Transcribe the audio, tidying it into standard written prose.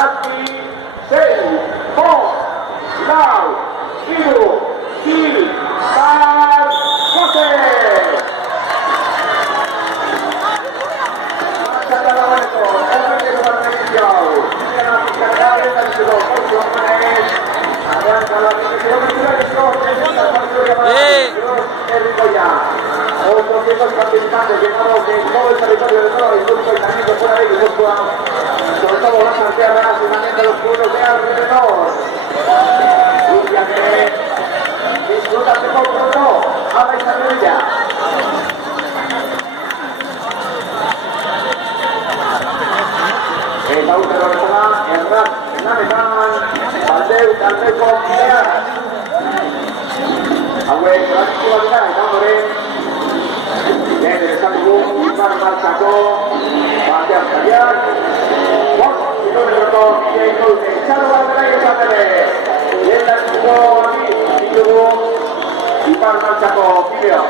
Zazpi, 6, 5, 4, 3, 2, 1, start, gote! Marxa dagoeneko, horreteko bat egitio hau. Zena pizkarra eta ditzeko, portu homenez. Arranca la kilometra de otros cientos participantes llegados en todo el territorio de Nova y Guipúzcoa y también de fuera de Guipúzcoa, sobre todo las antenas y también de los pueblos de alrededor. Lucia que disfruta de poco pronto a la Isabelilla. El auto de la Hernán, Valdeu, Caldeco, Mireas. Hauek praktikoa dira, eta ondoren lehen esan dugu, Ipar martxako batean zaiak 5 kilometroko bidea ingo dute, txalo bat gara izan bere lehen dakiko baki ditugu Ipar martxako bidea.